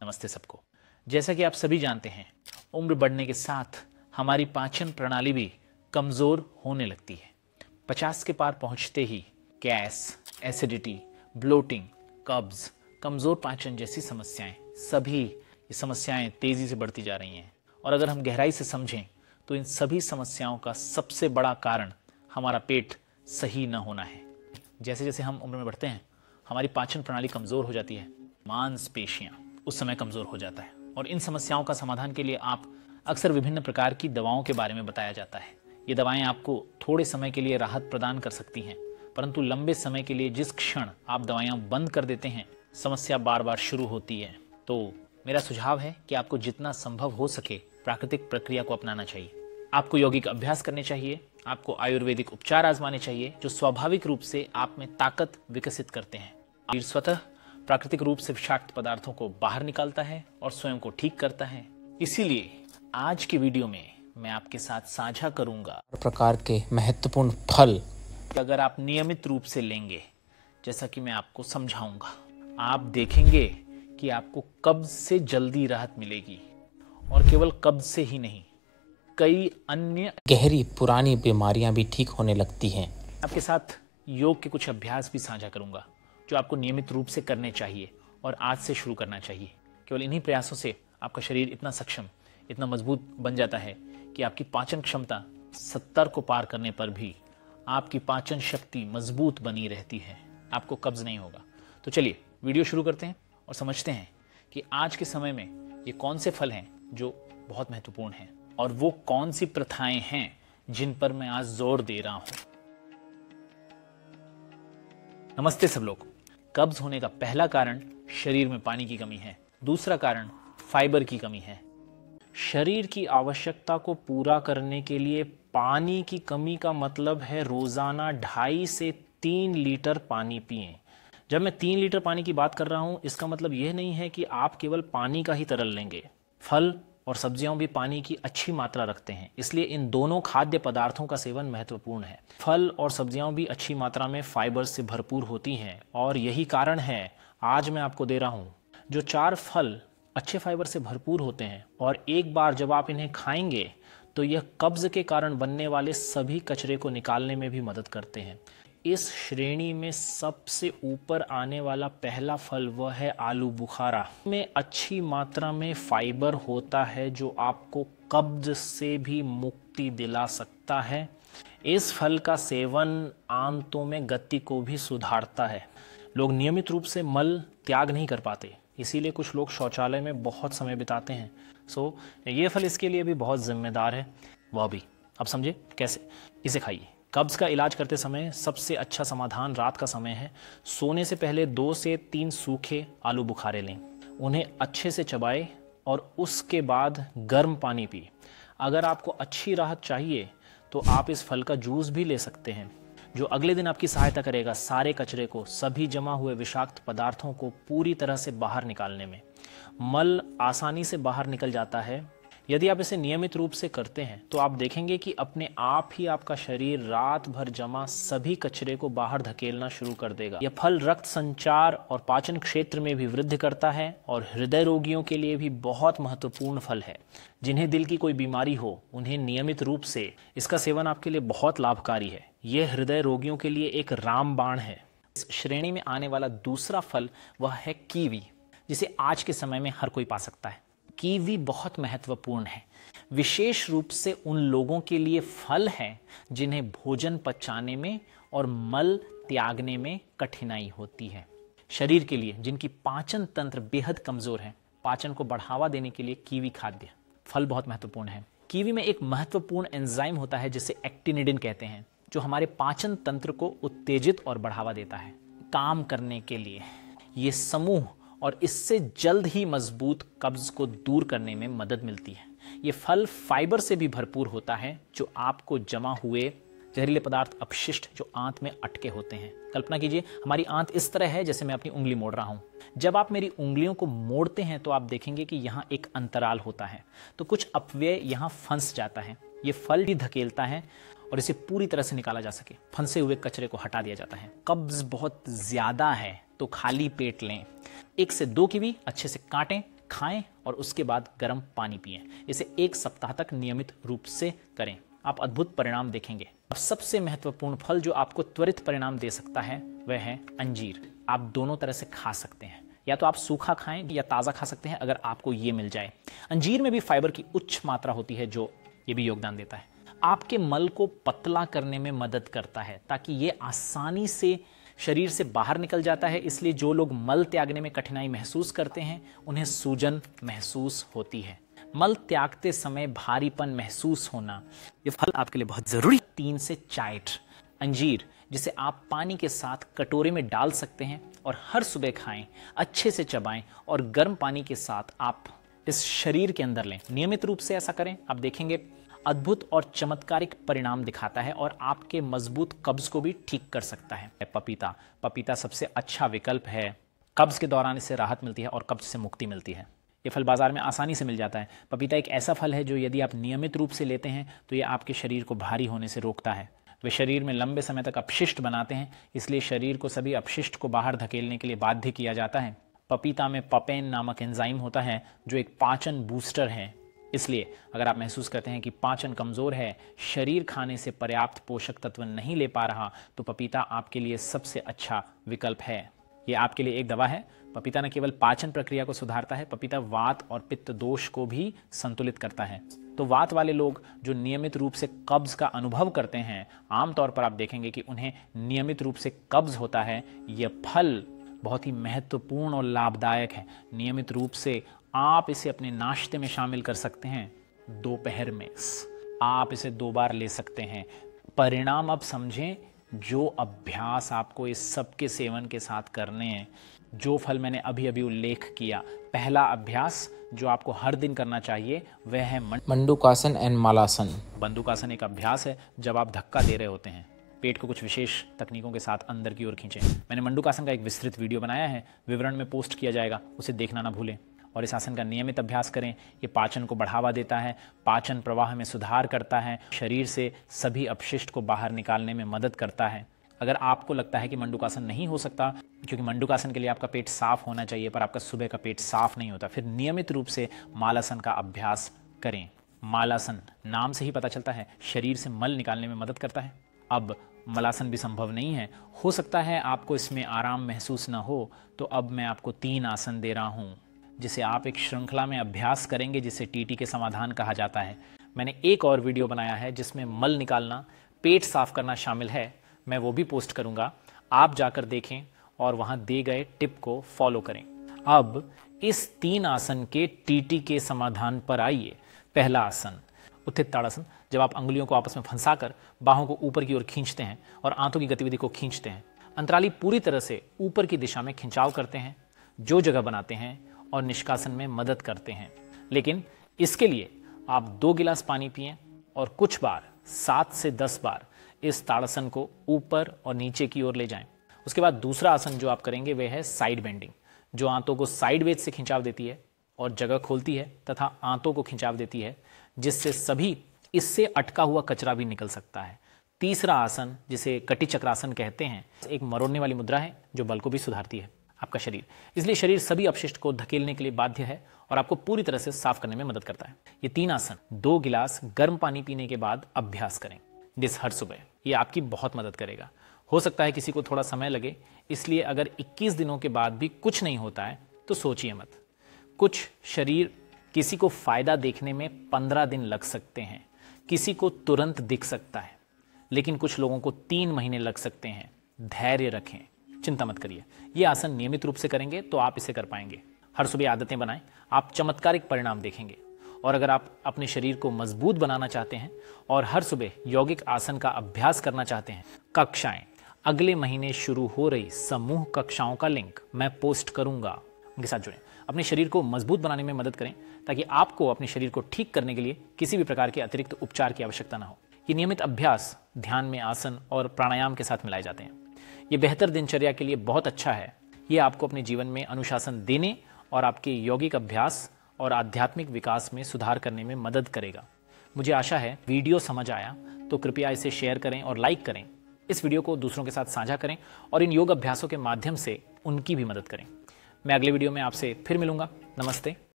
नमस्ते सबको। जैसा कि आप सभी जानते हैं, उम्र बढ़ने के साथ हमारी पाचन प्रणाली भी कमज़ोर होने लगती है। 50 के पार पहुंचते ही गैस, एसिडिटी, ब्लोटिंग, कब्ज, कमज़ोर पाचन जैसी समस्याएं, सभी ये समस्याएं तेज़ी से बढ़ती जा रही हैं। और अगर हम गहराई से समझें तो इन सभी समस्याओं का सबसे बड़ा कारण हमारा पेट सही न होना है। जैसे जैसे हम उम्र में बढ़ते हैं, हमारी पाचन प्रणाली कमज़ोर हो जाती है, मांसपेशियां उस समय कमज़ोर हो जाता है। और इन समस्याओं का समाधान के लिए आप अक्सर विभिन्न प्रकार की दवाओं के बारे में बताया जाता है। ये दवाएं आपको थोड़े समय के लिए राहत प्रदान कर सकती हैं, परंतु लंबे समय के लिए जिस क्षण आप दवाइयाँ बंद कर देते हैं, समस्या बार बार शुरू होती है। तो मेरा सुझाव है कि आपको जितना संभव हो सके प्राकृतिक प्रक्रिया को अपनाना चाहिए। आपको यौगिक अभ्यास करने चाहिए, आपको आयुर्वेदिक उपचार आजमाने चाहिए जो स्वाभाविक रूप से आप में ताकत विकसित करते हैं। शरीर स्वतः प्राकृतिक रूप से विषाक्त पदार्थों को बाहर निकालता है और स्वयं को ठीक करता है। इसीलिए आज की वीडियो में मैं आपके साथ साझा करूंगा प्रकार के महत्वपूर्ण फल अगर आप नियमित रूप से लेंगे, जैसा कि मैं आपको समझाऊंगा, आप देखेंगे कि आपको कब्ज से जल्दी राहत मिलेगी। और केवल कब्ज से ही नहीं, कई अन्य गहरी पुरानी बीमारियां भी ठीक होने लगती हैं। आपके साथ योग के कुछ अभ्यास भी साझा करूंगा जो आपको नियमित रूप से करने चाहिए और आज से शुरू करना चाहिए। केवल इन्हीं प्रयासों से आपका शरीर इतना सक्षम, इतना मजबूत बन जाता है कि आपकी पाचन क्षमता 70 को पार करने पर भी आपकी पाचन शक्ति मजबूत बनी रहती है, आपको कब्ज नहीं होगा। तो चलिए वीडियो शुरू करते हैं और समझते हैं कि आज के समय में ये कौन से फल हैं जो बहुत महत्वपूर्ण हैं और वो कौन सी प्रथाएं हैं जिन पर मैं आज जोर दे रहा हूं। नमस्ते सब लोग। कब्ज होने का पहला कारण शरीर में पानी की कमी है, दूसरा कारण फाइबर की कमी है। शरीर की आवश्यकता को पूरा करने के लिए पानी की कमी का मतलब है रोजाना 2.5 से 3 लीटर पानी पिएं। जब मैं 3 लीटर पानी की बात कर रहा हूं, इसका मतलब यह नहीं है कि आप केवल पानी का ही तरल लेंगे। फल और सब्जियां भी पानी की अच्छी मात्रा रखते हैं, इसलिए इन दोनों खाद्य पदार्थों का सेवन महत्वपूर्ण है। फल और सब्जियां भी अच्छी मात्रा में फाइबर से भरपूर होती हैं और यही कारण है आज मैं आपको दे रहा हूं जो 4 फल अच्छे फाइबर से भरपूर होते हैं और एक बार जब आप इन्हें खाएंगे तो यह कब्ज के कारण बनने वाले सभी कचरे को निकालने में भी मदद करते हैं। इस श्रेणी में सबसे ऊपर आने वाला पहला फल वह है आलू बुखारा। में अच्छी मात्रा में फाइबर होता है जो आपको कब्ज से भी मुक्ति दिला सकता है। इस फल का सेवन आंतों में गति को भी सुधारता है। लोग नियमित रूप से मल त्याग नहीं कर पाते, इसीलिए कुछ लोग शौचालय में बहुत समय बिताते हैं। ये फल इसके लिए भी बहुत जिम्मेदार है। वह भी अब समझे कैसे। इसे खाइए। कब्ज का इलाज करते समय सबसे अच्छा समाधान रात का समय है। सोने से पहले 2 से 3 सूखे आलू बुखारे लें, उन्हें अच्छे से चबाएं और उसके बाद गर्म पानी पिए। अगर आपको अच्छी राहत चाहिए तो आप इस फल का जूस भी ले सकते हैं जो अगले दिन आपकी सहायता करेगा सारे कचरे को, सभी जमा हुए विषाक्त पदार्थों को पूरी तरह से बाहर निकालने में। मल आसानी से बाहर निकल जाता है। यदि आप इसे नियमित रूप से करते हैं तो आप देखेंगे कि अपने आप ही आपका शरीर रात भर जमा सभी कचरे को बाहर धकेलना शुरू कर देगा। यह फल रक्त संचार और पाचन क्षेत्र में भी वृद्धि करता है और हृदय रोगियों के लिए भी बहुत महत्वपूर्ण फल है। जिन्हें दिल की कोई बीमारी हो, उन्हें नियमित रूप से इसका सेवन आपके लिए बहुत लाभकारी है। यह हृदय रोगियों के लिए एक रामबाण है। इस श्रेणी में आने वाला दूसरा फल वह है कीवी, जिसे आज के समय में हर कोई पा सकता है। कीवी बहुत महत्वपूर्ण है, विशेष रूप से उन लोगों के लिए फल है जिन्हें भोजन पचाने में और मल त्यागने में कठिनाई होती है। शरीर के लिए जिनकी पाचन तंत्र बेहद कमजोर है, पाचन को बढ़ावा देने के लिए कीवी खाद्य फल बहुत महत्वपूर्ण है। कीवी में एक महत्वपूर्ण एंजाइम होता है जिसे एक्टिनिडिन कहते हैं, जो हमारे पाचन तंत्र को उत्तेजित और बढ़ावा देता है काम करने के लिए। ये समूह और इससे जल्द ही मजबूत कब्ज को दूर करने में मदद मिलती है। ये फल फाइबर से भी भरपूर होता है जो आपको जमा हुए जहरीले पदार्थ, अपशिष्ट जो आंत में अटके होते हैं। कल्पना कीजिए हमारी आंत इस तरह है जैसे मैं अपनी उंगली मोड़ रहा हूँ। जब आप मेरी उंगलियों को मोड़ते हैं तो आप देखेंगे कि यहाँ एक अंतराल होता है, तो कुछ अपव्यय यहाँ फंस जाता है। ये फल भी धकेलता है और इसे पूरी तरह से निकाला जा सके, फंसे हुए कचरे को हटा दिया जाता है। कब्ज बहुत ज्यादा है तो खाली पेट लें। 1 से 2 कीवी अच्छे से काटें, खाएं और उसके बाद गर्म पानी पिएं। इसे 1 सप्ताह तक नियमित रूप से करें, आप अद्भुत परिणाम देखेंगे। अब सबसे महत्वपूर्ण फल जो आपको त्वरित परिणाम दे सकता है वह है अंजीर। आप दोनों तरह से खा सकते हैं, या तो आप सूखा खाएं या ताज़ा खा सकते हैं अगर आपको ये मिल जाए। अंजीर में भी फाइबर की उच्च मात्रा होती है जो ये भी योगदान देता है। आपके मल को पतला करने में मदद करता है ताकि ये आसानी से शरीर से बाहर निकल जाता है। इसलिए जो लोग मल त्यागने में कठिनाई महसूस करते हैं उन्हें सूजन महसूस होती है। मल त्यागते समय भारीपन महसूस होना, ये फल आपके लिए बहुत जरूरी। 3 से 4 अंजीर जिसे आप पानी के साथ कटोरे में डाल सकते हैं और हर सुबह खाएं, अच्छे से चबाएं और गर्म पानी के साथ आप इस शरीर के अंदर लें। नियमित रूप से ऐसा करें, आप देखेंगे अद्भुत और चमत्कारिक परिणाम दिखाता है और आपके मजबूत कब्ज को भी ठीक कर सकता है। पपीता सबसे अच्छा विकल्प है। कब्ज के दौरान इससे राहत मिलती है और कब्ज से मुक्ति मिलती है। ये फल बाजार में आसानी से मिल जाता है। पपीता एक ऐसा फल है जो यदि आप नियमित रूप से लेते हैं तो ये आपके शरीर को भारी होने से रोकता है। वे शरीर में लंबे समय तक अपशिष्ट बनाते हैं, इसलिए शरीर को सभी अपशिष्ट को बाहर धकेलने के लिए बाध्य किया जाता है। पपीता में पपेन नामक एंजाइम होता है जो एक पाचन बूस्टर है। इसलिए अगर आप महसूस करते हैं कि पाचन कमज़ोर है, शरीर खाने से पर्याप्त पोषक तत्व नहीं ले पा रहा, तो पपीता आपके लिए सबसे अच्छा विकल्प है। ये आपके लिए एक दवा है। पपीता न केवल पाचन प्रक्रिया को सुधारता है, पपीता वात और पित्त दोष को भी संतुलित करता है। तो वात वाले लोग जो नियमित रूप से कब्ज का अनुभव करते हैं, आमतौर पर आप देखेंगे कि उन्हें नियमित रूप से कब्ज होता है। यह फल बहुत ही महत्वपूर्ण और लाभदायक है। नियमित रूप से आप इसे अपने नाश्ते में शामिल कर सकते हैं। दोपहर में आप इसे 2 बार ले सकते हैं। परिणाम अब समझें। जो अभ्यास आपको इस सब के सेवन के साथ करने हैं, जो फल मैंने अभी अभी उल्लेख किया, पहला अभ्यास जो आपको हर दिन करना चाहिए वह है मंडूकासन एंड मालासन। बंदूकासन एक अभ्यास है जब आप धक्का दे रहे होते हैं, पेट को कुछ विशेष तकनीकों के साथ अंदर की ओर खींचें। मैंने मंडूकासन का एक विस्तृत वीडियो बनाया है, विवरण में पोस्ट किया जाएगा, उसे देखना ना भूलें। और इस आसन का नियमित अभ्यास करें। ये पाचन को बढ़ावा देता है, पाचन प्रवाह में सुधार करता है, शरीर से सभी अपशिष्ट को बाहर निकालने में मदद करता है। अगर आपको लगता है कि मंडूकासन नहीं हो सकता, क्योंकि मंडूकासन के लिए आपका पेट साफ होना चाहिए पर आपका सुबह का पेट साफ नहीं होता, फिर नियमित रूप से मालासन का अभ्यास करें। मालासन नाम से ही पता चलता है शरीर से मल निकालने में मदद करता है। अब मलासन भी संभव नहीं है, हो सकता है आपको इसमें आराम महसूस ना हो, तो अब मैं आपको 3 आसन दे रहा हूँ जिसे आप एक श्रृंखला में अभ्यास करेंगे, जिसे टीटी के समाधान कहा जाता है। मैंने एक और वीडियो बनाया है जिसमें मल निकालना, पेट साफ करना शामिल है, मैं वो भी पोस्ट करूंगा, आप जाकर देखें और वहां दिए गए टिप को फॉलो करें। अब इस 3 आसन के टीटी के समाधान पर आइए। पहला आसन उत्थित ताड़ासन, जब आप अंगुलियों को आपस में फंसाकर बाहों को ऊपर की ओर खींचते हैं और आंतों की गतिविधि को खींचते हैं। अंतराली पूरी तरह से ऊपर की दिशा में खिंचाव करते हैं, जो जगह बनाते हैं और निष्कासन में मदद करते हैं। लेकिन इसके लिए आप 2 गिलास पानी पिएं और कुछ बार 7 से 10 बार इस ताड़ासन को ऊपर और नीचे की ओर ले जाएं। उसके बाद दूसरा आसन जो आप करेंगे वह है साइड बेंडिंग, जो आंतों को साइडवेज से खिंचाव देती है और जगह खोलती है तथा आंतों को खिंचाव देती है, जिससे सभी इससे अटका हुआ कचरा भी निकल सकता है। तीसरा आसन जिसे कटी चक्रासन कहते हैं, एक मरोड़ने वाली मुद्रा है जो बल को भी सुधारती है आपका शरीर। इसलिए शरीर सभी अपशिष्ट को धकेलने के लिए बाध्य है और आपको पूरी तरह से साफ करने में मदद करता है। ये 3 आसन 2 गिलास गर्म पानी पीने के बाद अभ्यास करें हर सुबह। ये आपकी बहुत मदद करेगा। हो सकता है किसी को थोड़ा समय लगे, इसलिए अगर 21 दिनों के बाद भी कुछ नहीं होता है तो सोचिए मत। किसी को फायदा देखने में 15 दिन लग सकते हैं, किसी को तुरंत दिख सकता है, लेकिन कुछ लोगों को 3 महीने लग सकते हैं। धैर्य रखें, चिंता मत करिए। ये आसन नियमित रूप से करेंगे तो आप इसे कर पाएंगे। हर सुबह आदतें बनाएं, आप चमत्कारिक परिणाम देखेंगे। और अगर आप अपने शरीर को मजबूत बनाना चाहते हैं और हर सुबह यौगिक आसन का अभ्यास करना चाहते हैं, कक्षाएं अगले महीने शुरू हो रही समूह कक्षाओं का लिंक मैं पोस्ट करूंगा, उनके साथ जुड़ें। अपने शरीर को मजबूत बनाने में मदद करें ताकि आपको अपने शरीर को ठीक करने के लिए किसी भी प्रकार के अतिरिक्त उपचार की आवश्यकता ना हो। ये नियमित अभ्यास ध्यान में आसन और प्राणायाम के साथ मिलाए जाते हैं। ये बेहतर दिनचर्या के लिए बहुत अच्छा है। ये आपको अपने जीवन में अनुशासन देने और आपके यौगिक अभ्यास और आध्यात्मिक विकास में सुधार करने में मदद करेगा। मुझे आशा है वीडियो समझ आया, तो कृपया इसे शेयर करें और लाइक करें। इस वीडियो को दूसरों के साथ साझा करें और इन योग अभ्यासों के माध्यम से उनकी भी मदद करें। मैं अगले वीडियो में आपसे फिर मिलूंगा। नमस्ते,